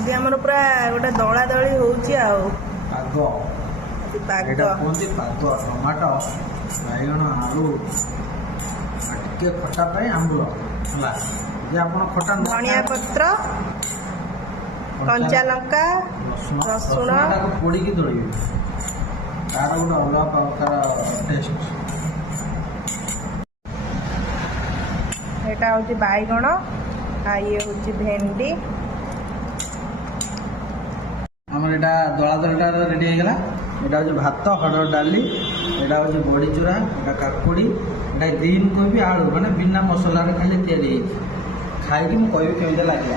आज आमर पूरा गोटे दला दली होउची पाग पाग कहते पाग टमाटो बैगण आलू टे खटा आंबुल है जे आप खटा धनिया पत्र कंचा लंका रसुण पोड़ी दौड़ तार गोटे अलग प्रकार टेस्ट एटा हूँ बैगण आ ये हूँ भेंडी आमर एटा दला दलटा रेडी हो गला। एटा हूँ भात हरड़ डाली एटा हूँ बड़ी चूरा एटा काकुड़ी एटा ग्रीन कोबी आलू माने बिना मसला खाली तैयारी खाई मुझे कहबी केमी लगे।